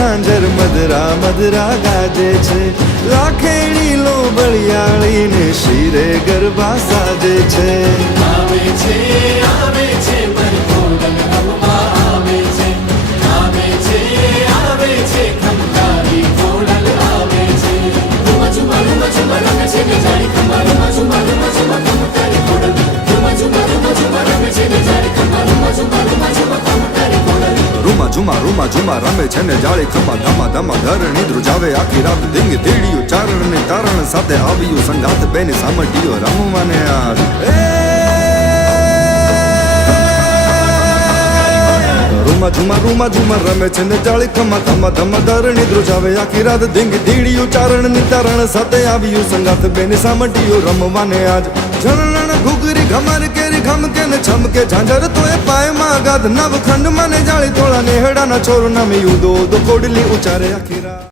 ઝાંઝર મધરા મધરા ગાજે છે લાખેડી લો બળિયાળી ને શિરે ગરબા સાજે છે આવે છે ભરપૂર રમવા આવે છે ખમકારી ખોડલ આવે છે રૂમા ઝુમા રમે છે ને જાણી ખમા રૂમા ઝુમા ખમકારી ખોડલ રૂમા ઝુમા રમે છે ને જાણી ખમા રૂમા ઝુમા ખમકારી ખોડલ રૂમા ઝુમા રમે છે ને જાળી ખમા ધમા ધમા ધરણી ધ્રુજાવે આખી રાત ધીંગ ધીડિયું ચારણ ને તારણ સાથે આવ્યું સંગાત બેની સામટીઓ રમવાને યાર રૂમા ઝુમા રમે છે ને જાળી ખમા ધમા ધમા ધરણી ધ્રુજાવે આખી રાત ધીંગ ધીડિયું ચારણ ને તારણ સાથે આવ્યું સંગાત બેની સામટીઓ રમવાને આજ ઝરણ ઘુઘરી ઘમર કેરી ખમકે ને છમકે ઝાંઝર તો એ પાયમાં ગાધ નવ ખંડ મને જાળી તોળા ને હેડાના છોર નામે યુદો દો કોડલી ઉચારે આખી રાત